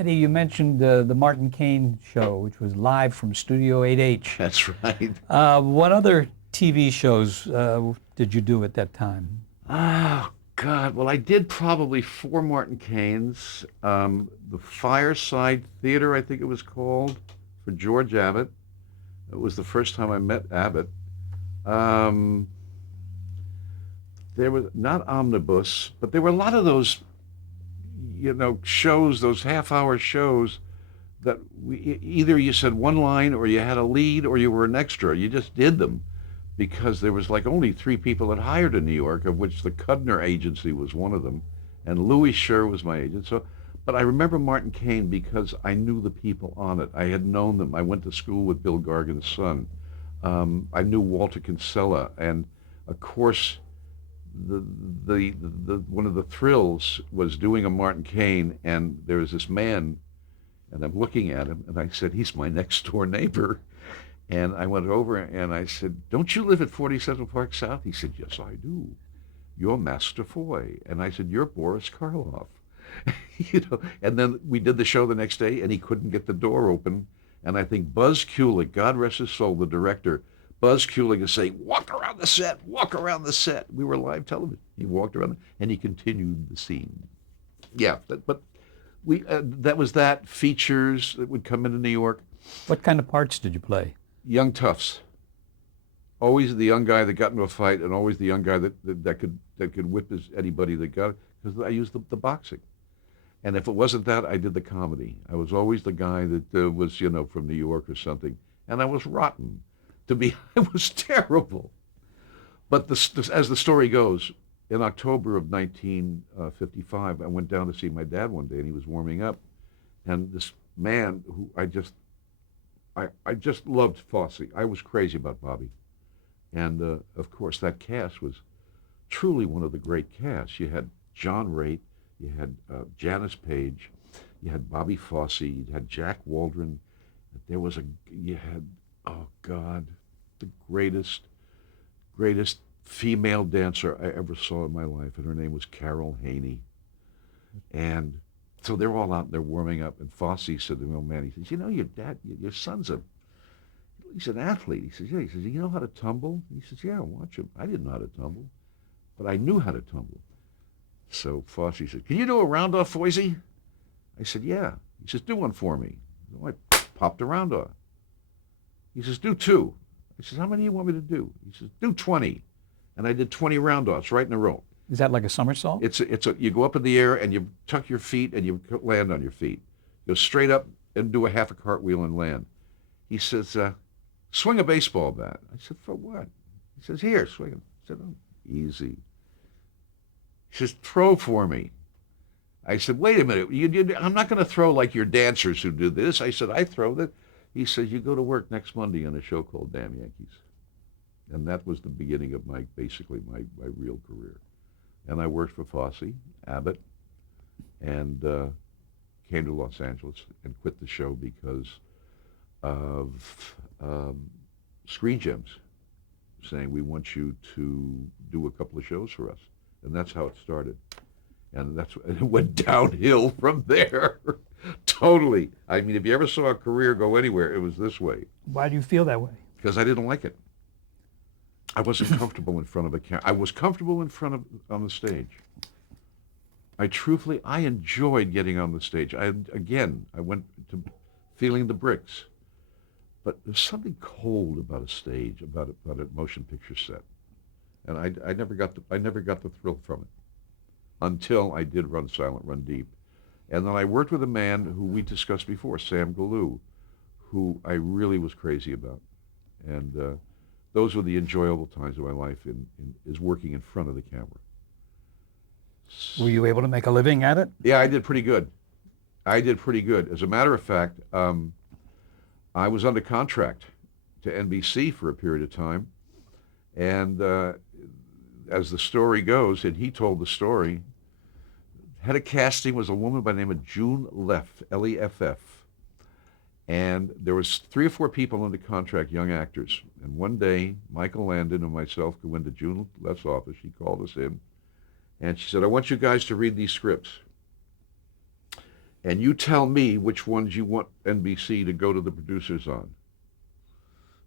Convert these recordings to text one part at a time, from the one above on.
Eddie, you mentioned the Martin Caine show, which was live from Studio 8H. That's right. What other TV shows did you do at that time? Oh, God. Well, I did probably four Martin Caines. The Fireside Theater, I think it was called, for George Abbott. It was the first time I met Abbott. Um, there was not Omnibus, but there were a lot of those, shows, those half-hour shows that either you said one line or you had a lead or you were an extra. You just did them because there was like only three people that hired in New York, of which the Cudner agency was one of them, and Louis Scher was my agent. So, but I remember Martin Caine because I knew the people on it. I had known them. I went to school with Bill Gargan's son. I knew Walter Kinsella, and of course, the, the one of the thrills was doing a Martin Caine, and there was this man, and I'm looking at him, and I said, he's my next door neighbor. And I went over and I said, don't you live at 40 Central Park South? He said, yes, I do. You're Master Foy. And I said, you're Boris Karloff. And then we did the show the next day, and he couldn't get the door open. And I think Buzz Kulick, God rest his soul, the director, Buzz Kulick is saying, walk around the set, walk around the set. We were live television. He walked around, and he continued the scene. Yeah, but we that was that. Features that would come into New York. What kind of parts did you play? Young toughs. Always the young guy that got into a fight, and always the young guy that could whip anybody that got it, because I used the boxing. And if it wasn't that, I did the comedy. I was always the guy that was from New York or something, and I was rotten. I was terrible. But as the story goes, in October of 1955, I went down to see my dad one day, and he was warming up, and this man who I just loved Fosse. I was crazy about Bobby. And, of course, that cast was truly one of the great casts. You had John Raitt, you had Janice Page, you had Bobby Fosse, you had Jack Waldron. You had, oh, God, the greatest female dancer I ever saw in my life, and her name was Carol Haney. And so they're all out there warming up, and Fosse said to the old man, he says, your dad, your son's he's an athlete. He says, yeah. He says, you know how to tumble? He says, yeah, watch him. I didn't know how to tumble, but I knew how to tumble. So Fosse said, can you do a round off, Foyzy? I said, yeah. He says, do one for me. So I popped a round off. He says, do two. I says, how many do you want me to do? He says, do 20. And I did 20 round offs right in a row. Is that like a somersault? You go up in the air and you tuck your feet and you land on your feet. Go straight up and do a half a cartwheel and land. He says, swing a baseball bat. I said, for what? He says, here, swing it. I said, oh, easy. He says, throw for me. I said, wait a minute. I'm not going to throw like your dancers who do this. I said, I throw that. He says, you go to work next Monday on a show called Damn Yankees. And that was the beginning of my real career. And I worked for Fosse, Abbott, and came to Los Angeles and quit the show because of Screen Gems saying, we want you to do a couple of shows for us. And that's how it started. And it went downhill from there. Totally. I mean, if you ever saw a career go anywhere, it was this way. Why do you feel that way? Because I didn't like it. I wasn't comfortable in front of a camera. I was comfortable on the stage. I enjoyed getting on the stage. I went to feeling the bricks. But there's something cold about a stage, about a motion picture set. And I never got the thrill from it until I did Run Silent, Run Deep. And then I worked with a man who we discussed before, Sam Galoo, who I really was crazy about. And those were the enjoyable times of my life is working in front of the camera. Were you able to make a living at it? Yeah, I did pretty good. As a matter of fact, I was under contract to NBC for a period of time. And as the story goes, and he told the story, head of casting was a woman by the name of June Leff, Leff. And there was 3 or 4 people under contract, young actors. And one day, Michael Landon and myself go into June Leff's office. She called us in. And she said, I want you guys to read these scripts. and you tell me which ones you want NBC to go to the producers on.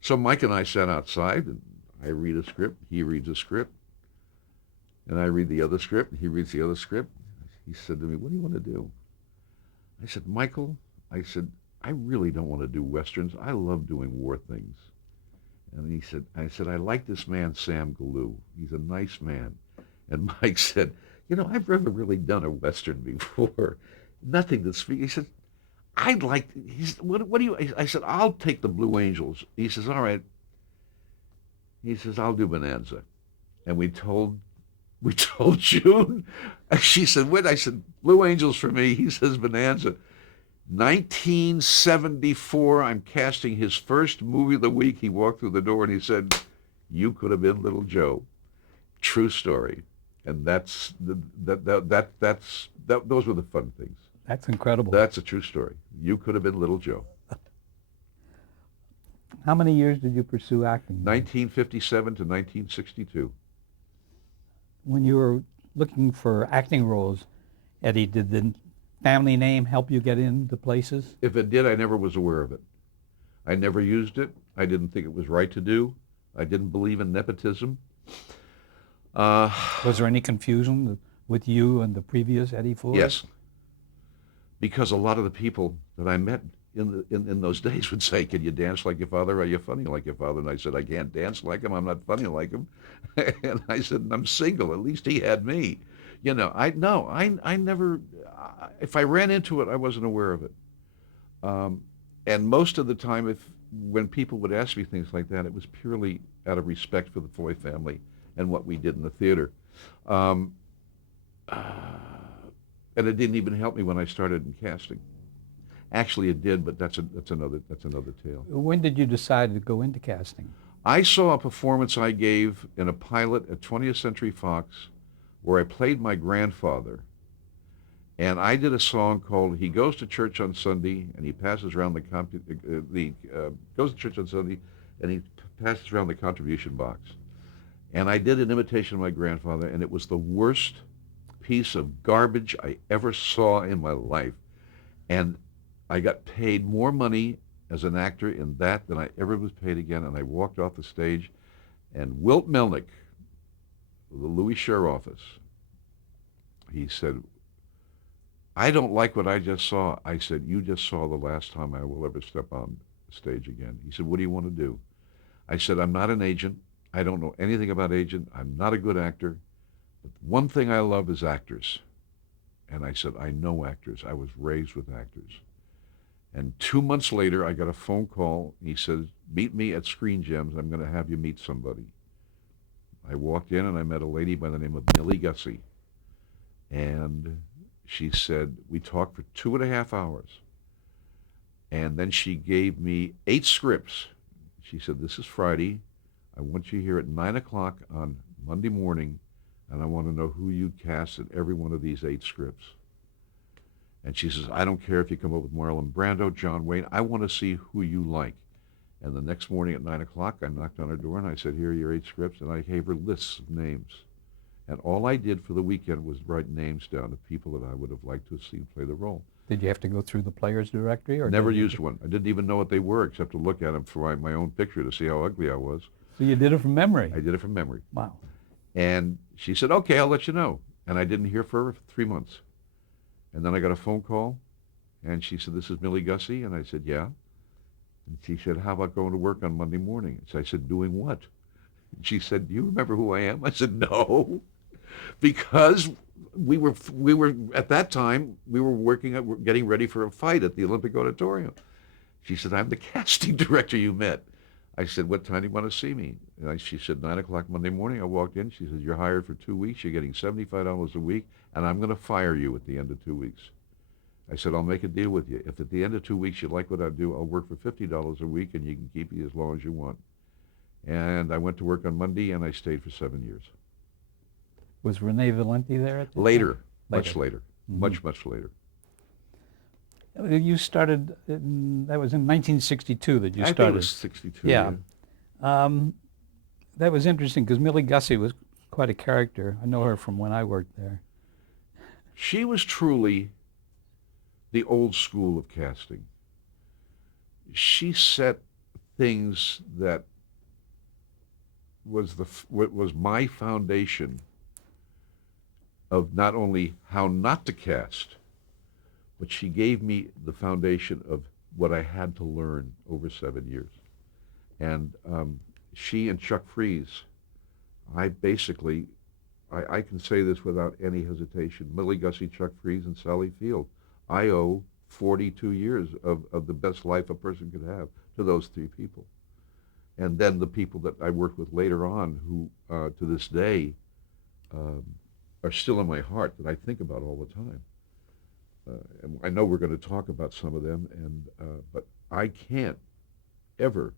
So Mike and I sat outside, and I read a script, he reads a script, and I read the other script, and he reads the other script. He said to me, "What do you want to do?" I said, "Michael," I said, "I really don't want to do westerns. I love doing war things." And he said, I said, "I like this man, Sam Galoo. He's a nice man." And Mike said, "I've never really done a western before. Nothing to speak." He said, "I'd like," he said, what do you, I said, "I'll take the Blue Angels." He says, "All right." He says, "I'll do Bonanza." And we told June. She said, "What?" I said, "Blue Angels for me." He says, "Bonanza." 1974, I'm casting his first movie of the week. He walked through the door and he said, "You could have been Little Joe." True story. And those were the fun things. That's incredible. That's a true story. You could have been Little Joe. How many years did you pursue acting? 1957 to 1962. When you were looking for acting roles, Eddie, did the family name help you get into places? If it did, I never was aware of it. I never used it. I didn't think it was right to do. I didn't believe in nepotism. Was there any confusion with you and the previous Eddie Foy? Yes. Because a lot of the people that I met in those days would say, "Can you dance like your father? Are you funny like your father?" And I said, "I can't dance like him. I'm not funny like him." And I said, "I'm single. At least he had me." I never, if I ran into it, I wasn't aware of it. And most of the time, when people would ask me things like that, it was purely out of respect for the Foy family and what we did in the theater. And it didn't even help me when I started in casting. Actually, it did, but that's another tale. When did you decide to go into casting? I saw a performance I gave in a pilot at 20th Century Fox where I played my grandfather. And I did a song called "He Goes to Church on Sunday and he passes around goes to church on Sunday and he passes around the contribution box." And I did an imitation of my grandfather, and it was the worst piece of garbage I ever saw in my life. And I got paid more money as an actor in that than I ever was paid again. And I walked off the stage, and Wilt Melnick, the Louis Scher office, he said, "I don't like what I just saw." I said, "You just saw the last time I will ever step on stage again." He said, "What do you want to do?" I said, "I'm not an agent. I don't know anything about agent. I'm not a good actor. But one thing I love is actors." And I said, "I know actors. I was raised with actors." And 2 months later, I got a phone call. He said, "Meet me at Screen Gems. I'm going to have you meet somebody." I walked in and I met a lady by the name of Millie Gussie. And she said, we talked for 2.5 hours. And then she gave me 8 scripts. She said, "This is Friday. I want you here at 9 o'clock on Monday morning, and I want to know who you cast in every one of these 8 scripts." And she says, "I don't care if you come up with Marlon Brando, John Wayne. I want to see who you like." And the next morning at 9 o'clock, I knocked on her door and I said, "Here are your 8 scripts." And I gave her lists of names. And all I did for the weekend was write names down of people that I would have liked to see play the role. Did you have to go through the player's directory? Or Never used one. I didn't even know what they were except to look at them for my own picture to see how ugly I was. So you did it from memory? I did it from memory. Wow. And she said, "Okay, I'll let you know." And I didn't hear from her for 3 months. And then I got a phone call, and she said, "This is Millie Gussie." And I said, "Yeah." And she said, "How about going to work on Monday morning?" So I said, "Doing what?" And she said, "Do you remember who I am?" I said, "No." Because we were at that time, we were getting ready for a fight at the Olympic Auditorium. She said, "I'm the casting director you met." I said, "What time do you want to see me?" And she said, 9 o'clock Monday morning. I walked in. She said, "You're hired for 2 weeks. You're getting $75 a week, and I'm going to fire you at the end of 2 weeks." I said, "I'll make a deal with you. If at the end of 2 weeks you like what I do, I'll work for $50 a week, and you can keep me as long as you want." And I went to work on Monday, and I stayed for 7 years. Was Renee Valenti there at the Later, time? much later, Mm-hmm. much later. You started, that was in 1962 that you I started. think it was 62. Yeah. That was interesting because Millie Gussie was quite a character. I know her from when I worked there. She was truly the old school of casting. She set things that what was my foundation of not only how not to cast, but she gave me the foundation of what I had to learn over 7 years. And she and Chuck Freeze, I basically, I can say this without any hesitation. Millie Gussie, Chuck Freeze, and Sally Field. I owe 42 years of the best life a person could have to those three people. And then the people that I worked with later on who, to this day, um, are still in my heart that I think about all the time. And I know we're going to talk about some of them, but I can't ever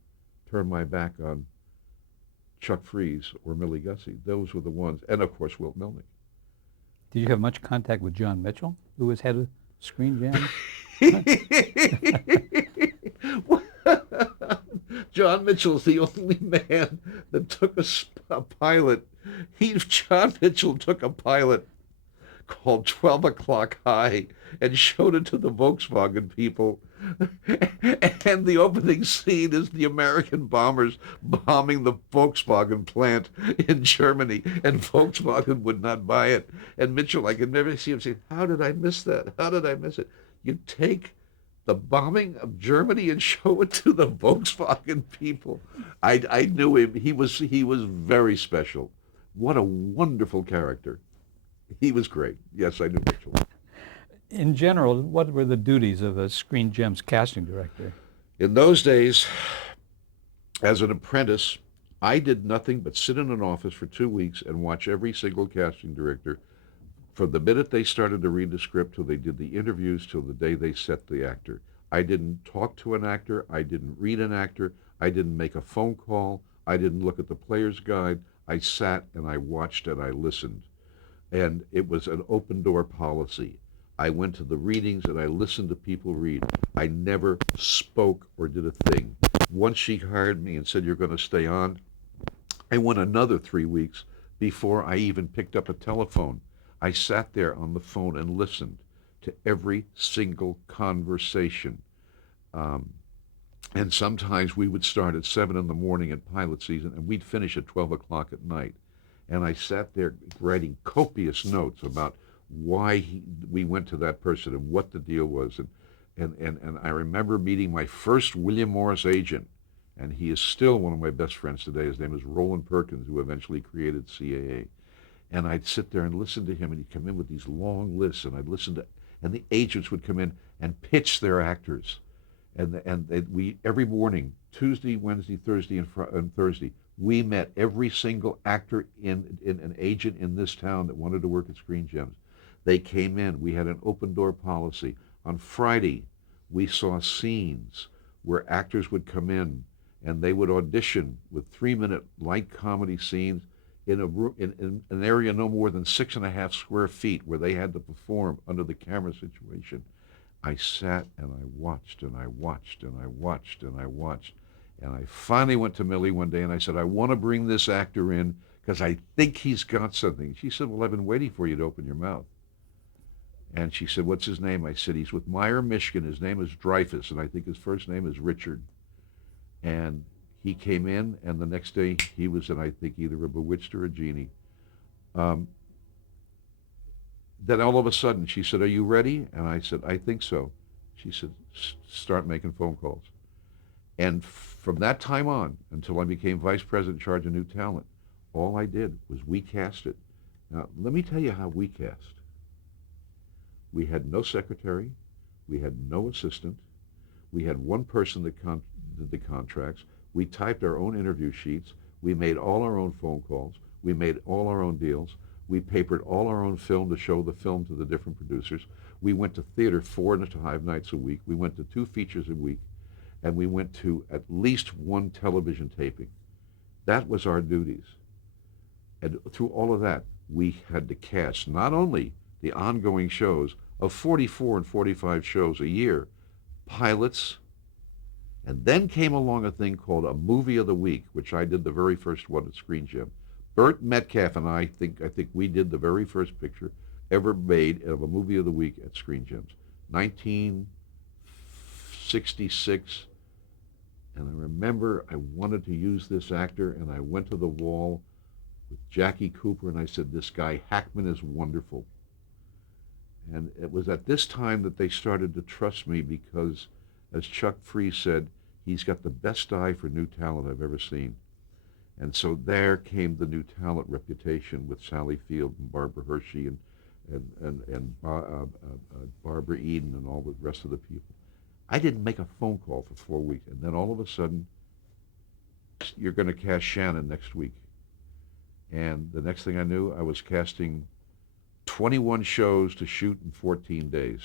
turn my back on Chuck Freeze or Millie Gussie. Those were the ones, and of course Wilt Milnick. Did you have much contact with John Mitchell, who was head of Screen Gems? John Mitchell's the only man that took a pilot. John Mitchell took a pilot called 12 O'Clock High and showed it to the Volkswagen people. And the opening scene is the American bombers bombing the Volkswagen plant in Germany, and Volkswagen would not buy it. And Mitchell, I could never see him say, how did I miss that? How did I miss it? You take the bombing of Germany and show it to the Volkswagen people. I knew him. He was very special. What a wonderful character. He was great. Yes, I knew Mitchell. In general, what were the duties of a Screen Gems casting director? In those days, as an apprentice, I did nothing but sit in an office for 2 weeks and watch every single casting director from the minute they started to read the script till they did the interviews till the day they set the actor. I didn't talk to an actor. I didn't read an actor. I didn't make a phone call. I didn't look at the player's guide. I sat and I watched and I listened. And it was an open door policy. I went to the readings and I listened to people read. I never spoke or did a thing. Once she hired me and said, you're going to stay on, I went another 3 weeks before I even picked up a telephone. I sat there on the phone and listened to every single conversation. And sometimes we would start at 7 in the morning in pilot season and we'd finish at 12 o'clock at night. And I sat there writing copious notes about why we went to that person and what the deal was. And I remember meeting my first William Morris agent, and he is still one of my best friends today. His name is Roland Perkins, who eventually created CAA. And I'd sit there and listen to him, and he'd come in with these long lists, and I'd listen to, and the agents would come in and pitch their actors. And we, every morning, Tuesday, Wednesday, Thursday, and Thursday, we met every single actor in an agent in this town that wanted to work at Screen Gems. They came in. We had an open door policy. On Friday, we saw scenes where actors would come in and they would audition with 3-minute light comedy scenes in an area no more than 6.5 square feet where they had to perform under the camera situation. I sat and I watched and I watched and I watched and I watched. And I finally went to Millie one day and I said, I want to bring this actor in because I think he's got something. She said, well, I've been waiting for you to open your mouth. And she said, what's his name? I said, he's with Meyer, Michigan. His name is Dreyfus, and I think his first name is Richard. And he came in, and the next day he was in, I think, either a Bewitched or a Genie. Then all of a sudden she said, are you ready? And I said, I think so. She said, start making phone calls. And from that time on, until I became vice president in charge of new talent, all I did was we cast it. Now, let me tell you how we cast. We had no secretary. We had no assistant. We had one person that did the contracts. We typed our own interview sheets. We made all our own phone calls. We made all our own deals. We papered all our own film to show the film to the different producers. We went to theater 4 to 5 nights a week. We went to 2 features a week. And we went to at least 1 television taping. That was our duties. And through all of that, we had to cast not only the ongoing shows of 44 and 45 shows a year, pilots, and then came along a thing called a movie of the week, which I did the very first one at Screen Gem. Burt Metcalf and I think we did the very first picture ever made of a movie of the week at Screen Gems. 1966, and I remember I wanted to use this actor, and I went to the wall with Jackie Cooper, and I said, this guy Hackman is wonderful. And it was at this time that they started to trust me because, as Chuck Freeze said, he's got the best eye for new talent I've ever seen. And so there came the new talent reputation with Sally Field and Barbara Hershey and Barbara Eden and all the rest of the people. I didn't make a phone call for 4 weeks, and then all of a sudden, you're going to cast Shannon next week. And the next thing I knew, I was casting 21 shows to shoot in 14 days.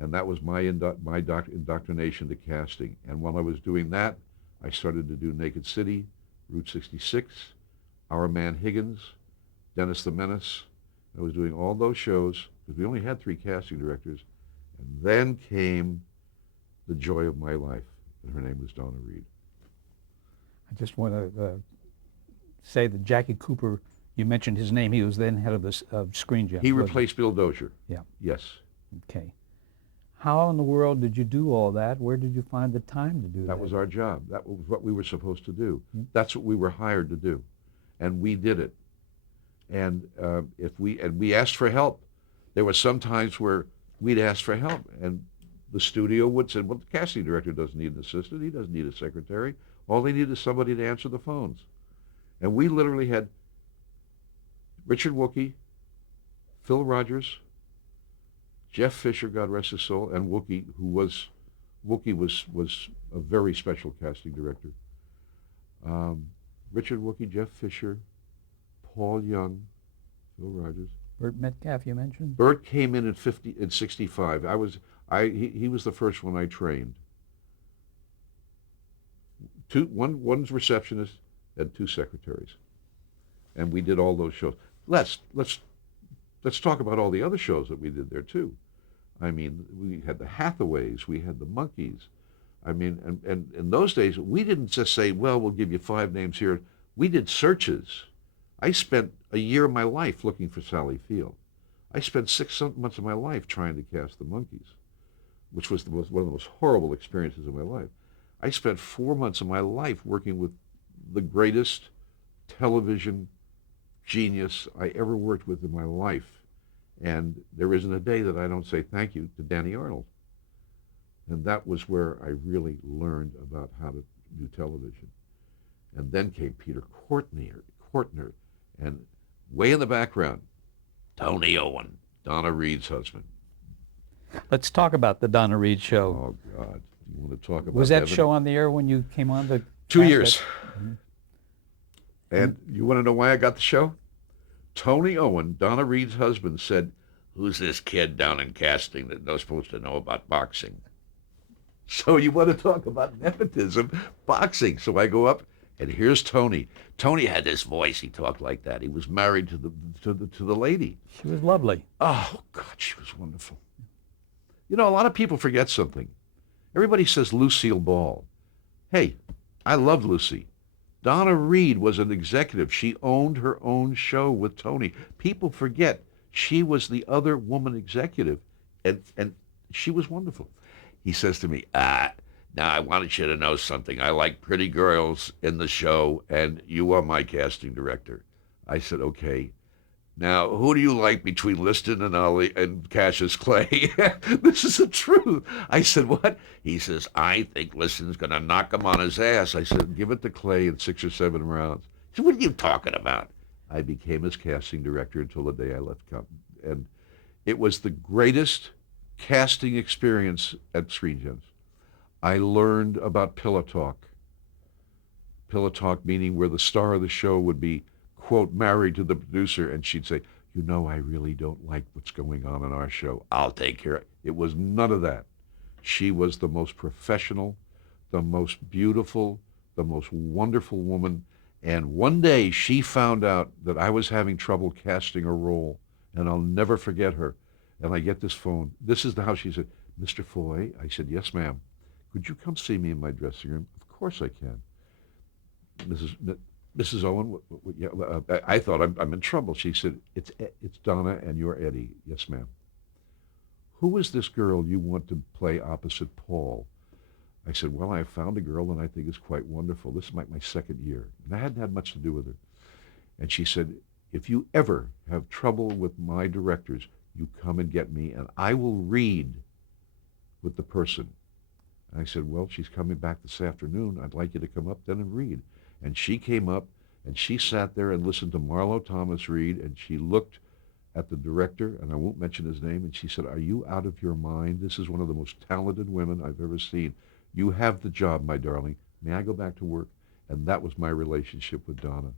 And that was my indoctrination to casting. And while I was doing that, I started to do Naked City, Route 66, Our Man Higgins, Dennis the Menace. I was doing all those shows because we only had 3 casting directors. And then came the joy of my life, and her name was Donna Reed. I just want to say that Jackie Cooper, you mentioned his name. He was then head of the Screen Gems. He replaced Bill Dozier. Yeah. Yes. Okay. How in the world did you do all that? Where did you find the time to do that? That was our job. That was what we were supposed to do. Mm-hmm. That's what we were hired to do, and we did it. And we asked for help. There were some times where we'd ask for help, and the studio would say, well, the casting director doesn't need an assistant. He doesn't need a secretary. All they need is somebody to answer the phones. And we literally had Richard Wookie, Phil Rogers, Jeff Fisher, God rest his soul, and Wookie was a very special casting director. Richard Wookie, Jeff Fisher, Paul Young, Phil Rogers. Burt Metcalf, you mentioned? Burt came in 65. He was the first one I trained. One's receptionist and 2 secretaries. And we did all those shows. Let's talk about all the other shows that we did there too. I mean, we had the Hathaways, we had the Monkees. I mean, and in those days, we didn't just say, well, we'll give you 5 names here. We did searches. I spent a year of my life looking for Sally Field. I spent 6 months of my life trying to cast the Monkees, which was one of the most horrible experiences of my life. I spent 4 months of my life working with the greatest television genius I ever worked with in my life. And there isn't a day that I don't say thank you to Danny Arnold. And that was where I really learned about how to do television. And then came Peter Kortner, and way in the background, Tony Owen, Donna Reed's husband. Let's talk about the Donna Reed show. Oh, God. You want to talk about Was that show on the air when you came on? 2 years. Mm-hmm. And you want to know why I got the show? Tony Owen, Donna Reed's husband, said, who's this kid down in casting that knows supposed to know about boxing? So you want to talk about nepotism, boxing. So I go up, and here's Tony. Tony had this voice. He talked like that. He was married to the lady. She was lovely. Oh, God, she was wonderful. You know, a lot of people forget something. Everybody says Lucille Ball. Hey, I love Lucy. Donna Reed was an executive. She owned her own show with Tony. People forget she was the other woman executive, and she was wonderful. He says to me, now I wanted you to know something. I like pretty girls in the show, and you are my casting director. I said, okay. Now, who do you like between Liston and Ollie and Cassius Clay? This is the truth. I said, what? He says, I think Liston's going to knock him on his ass. I said, give it to Clay in 6 or 7 rounds. He said, what are you talking about? I became his casting director until the day I left company. And it was the greatest casting experience at Screen Gems. I learned about pillow talk. Pillow talk meaning where the star of the show would be, quote, married to the producer, and she'd say, you know, I really don't like what's going on in our show. I'll take care of it. It was none of that. She was the most professional, the most beautiful, the most wonderful woman. And one day she found out that I was having trouble casting a role, and I'll never forget her. And I get this phone. This is how she said, Mr. Foy. I said, yes, ma'am. Could you come see me in my dressing room? Of course I can. Mrs. Owen, I thought I'm in trouble. She said, it's Donna and you're Eddie. Yes, ma'am. who is this girl you want to play opposite Paul? I said, well, I found a girl and I think is quite wonderful. This is my second year. And I hadn't had much to do with her. And she said, if you ever have trouble with my directors, you come and get me and I will read with the person. And I said, well, she's coming back this afternoon. I'd like you to come up then and read. And she came up and she sat there and listened to Marlo Thomas read, and she looked at the director, and I won't mention his name, and she said, are you out of your mind? This is one of the most talented women I've ever seen. You have the job, my darling. May I go back to work? And that was my relationship with Donna.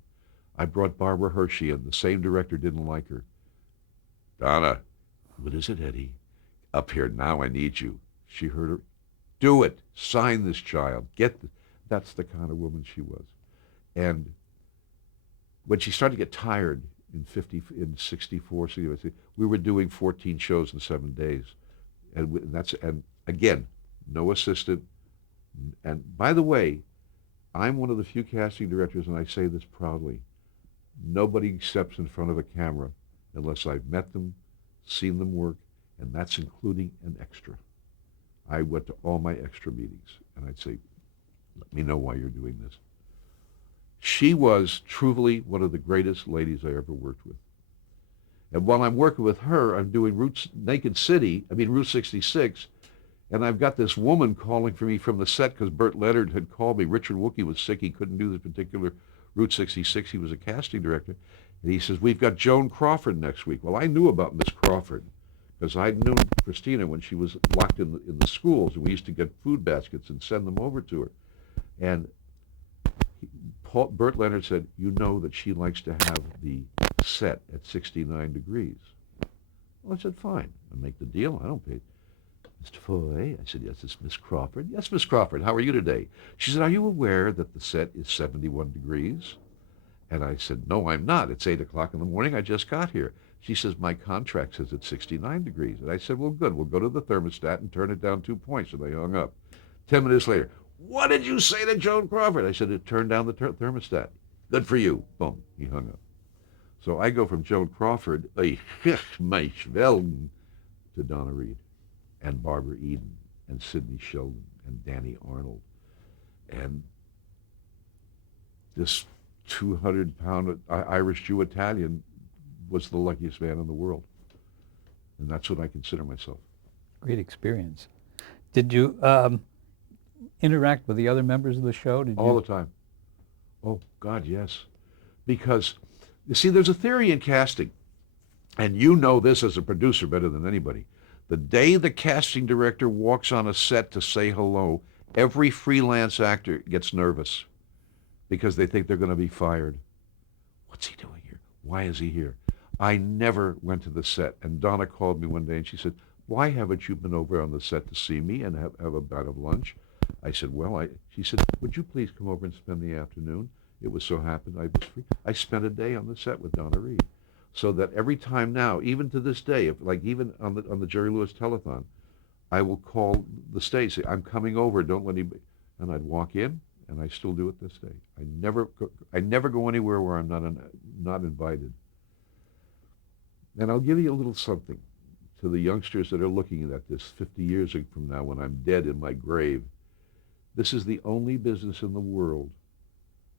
I brought Barbara Hershey in. The same director didn't like her. Donna, what is it, Eddie? Up here now, I need you. She heard her. Do it. Sign this child. That's the kind of woman she was. And when she started to get tired in 64, we were doing 14 shows in 7 days. And again, no assistant. And by the way, I'm one of the few casting directors, and I say this proudly, nobody steps in front of a camera unless I've met them, seen them work, and that's including an extra. I went to all my extra meetings, and I'd say, let me know why you're doing this. She was truly one of the greatest ladies I ever worked with. And while I'm working with her, I'm doing Route 66, and I've got this woman calling for me from the set because Burt Leonard had called me. Richard Wookey was sick. He couldn't do this particular Route 66. He was a casting director. And he says, we've got Joan Crawford next week. Well, I knew about Miss Crawford because I'd known Christina when she was locked in the schools, and we used to get food baskets and send them over to her. And Burt Leonard said, you know that she likes to have the set at 69 degrees. Well, I said, fine. I'll make the deal. I don't pay. Mr. Foy, I said, yes, it's Miss Crawford. Yes, Miss Crawford, how are you today? She said, are you aware that the set is 71 degrees? And I said, no, I'm not. It's 8 o'clock in the morning. I just got here. She says, my contract says it's 69 degrees. And I said, well, good. We'll go to the thermostat and turn it down 2 points. And they hung up. 10 minutes later, what did you say to Joan Crawford? I said, it turned down the thermostat. Good for you. Boom. He hung up. So I go from Joan Crawford, my Schwelgen, to Donna Reed and Barbara Eden and Sidney Sheldon and Danny Arnold. And this 200-pound Irish Jew Italian was the luckiest man in the world. And that's what I consider myself. Great experience. Did you interact with the other members of the show? All the time. Oh, God, yes. Because, you see, there's a theory in casting, and you know this as a producer better than anybody. The day the casting director walks on a set to say hello, every freelance actor gets nervous because they think they're going to be fired. What's he doing here? Why is he here? I never went to the set, and Donna called me one day, and she said, why haven't you been over on the set to see me and have a bite of lunch? I said, well, she said, would you please come over and spend the afternoon? It was so happened I was free. I spent a day on the set with Donna Reed. So that every time now, even to this day, even on the Jerry Lewis telethon, I will call the stage, say, I'm coming over, don't let anybody, and I'd walk in, and I still do it this day. I never go anywhere where I'm not invited. And I'll give you a little something to the youngsters that are looking at this 50 years from now when I'm dead in my grave. This is the only business in the world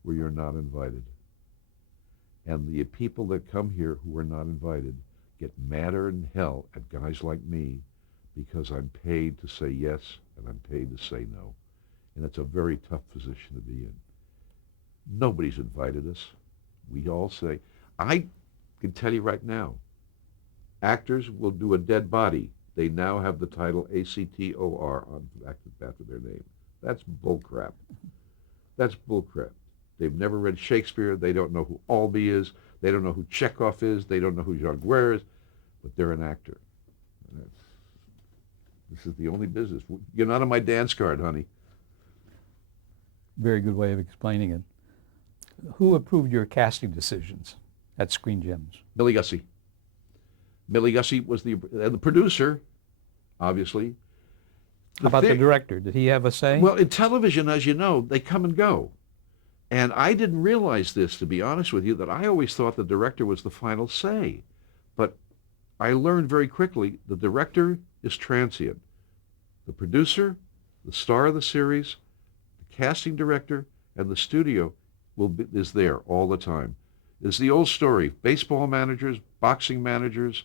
where you're not invited. And the people that come here who are not invited get madder than hell at guys like me because I'm paid to say yes and I'm paid to say no. And it's a very tough position to be in. Nobody's invited us. We all say, I can tell you right now, actors will do a dead body. They now have the title ACTOR after their name. That's bullcrap. That's bullcrap. They've never read Shakespeare. They don't know who Albee is. They don't know who Chekhov is. They don't know who Jean Guerre is. But they're an actor. This is the only business. You're not on my dance card, honey. Very good way of explaining it. Who approved your casting decisions at Screen Gems? Millie Gussie. Millie Gussie was the producer, obviously. How about the director? Did he have a say? Well, in television, as you know, they come and go. And I didn't realize this, to be honest with you, that I always thought the director was the final say. But I learned very quickly the director is transient. The producer, the star of the series, the casting director, and the studio is there all the time. It's the old story. Baseball managers, boxing managers,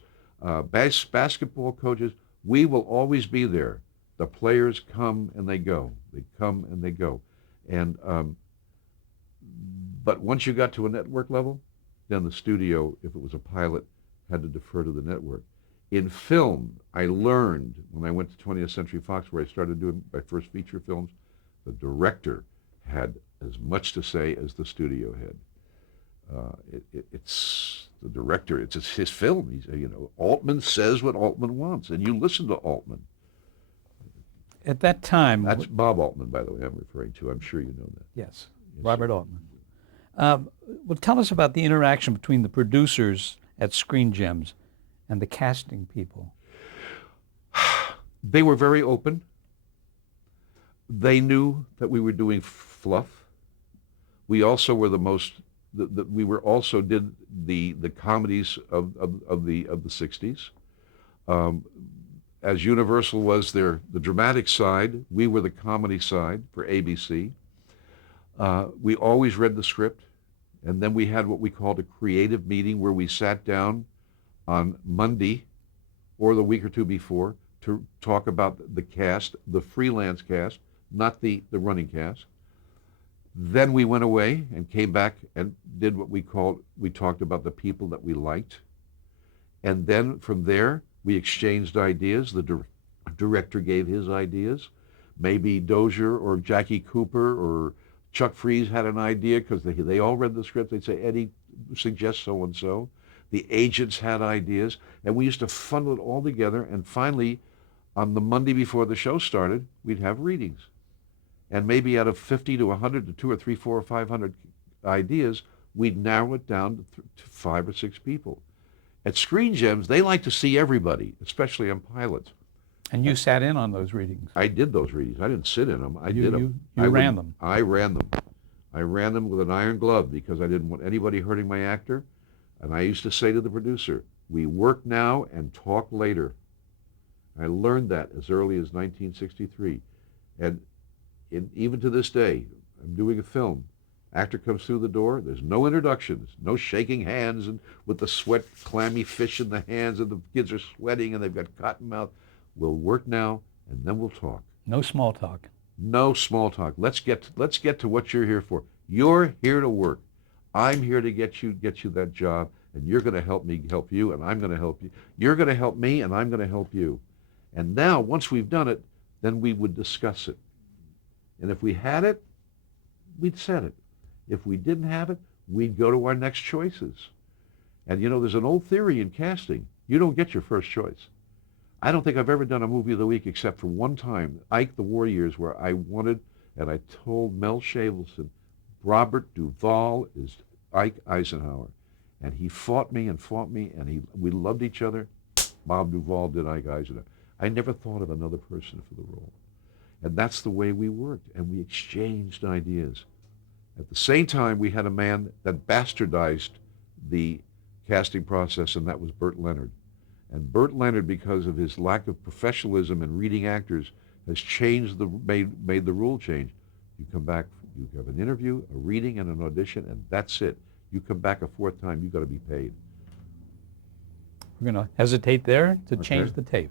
basketball coaches, we will always be there. The players come and they go. They come and they go. And but once you got to a network level, then the studio, if it was a pilot, had to defer to the network. In film, I learned when I went to 20th Century Fox, where I started doing my first feature films, the director had as much to say as the studio head. It's the director. It's his film. Altman says what Altman wants, and you listen to Altman. At that time, That's Bob Altman, by the way, I'm referring to. I'm sure you know that. yes, Robert Altman. Well, tell us about the interaction between the producers at Screen Gems and the casting people. They were very open. They knew that we were doing fluff. We also were we were also did the comedies of the 60s. As Universal was the dramatic side, we were the comedy side for ABC. We always read the script, and then we had what we called a creative meeting where we sat down on Monday or the week or two before to talk about the cast, the freelance cast, not the running cast. Then we went away and came back and did what we talked about the people that we liked. And then from there, we exchanged ideas. The director gave his ideas. Maybe Dozier or Jackie Cooper or Chuck Freeze had an idea because they all read the script. They'd say, Eddie, suggest so-and-so. The agents had ideas. And we used to funnel it all together. And finally, on the Monday before the show started, we'd have readings. And maybe out of 50 to 100 to 2 or 3, 4 or 500 ideas, we'd narrow it down to 5 or 6 people. At Screen Gems, they like to see everybody, especially on pilots. And you sat in on those readings. I did those readings. I didn't sit in them. I did them. You ran them. I ran them. I ran them with an iron glove because I didn't want anybody hurting my actor. And I used to say to the producer, we work now and talk later. I learned that as early as 1963. And even to this day, I'm doing a film. Actor comes through the door. There's no introductions, no shaking hands and with the sweat, clammy fish in the hands, and the kids are sweating and they've got cotton mouth. We'll work now, and then we'll talk. No small talk. No small talk. Let's get to what you're here for. You're here to work. I'm here to get you that job, and you're going to help me help you, and I'm going to help you. You're going to help me, and I'm going to help you. And now, once we've done it, then we would discuss it. And if we had it, we'd set it. If we didn't have it, we'd go to our next choices. And there's an old theory in casting. You don't get your first choice. I don't think I've ever done a movie of the week except for one time, Ike the War Years, where I wanted, and I told Mel Shavelson, Robert Duvall is Ike Eisenhower. And he fought me, and we loved each other. Bob Duvall did Ike Eisenhower. I never thought of another person for the role. And that's the way we worked, and we exchanged ideas. At the same time, we had a man that bastardized the casting process, and that was Burt Leonard. And Burt Leonard, because of his lack of professionalism in reading actors, has made the rule change. You come back, you have an interview, a reading, and an audition, and that's it. You come back a fourth time, you've got to be paid. We're going to hesitate there to change the tape.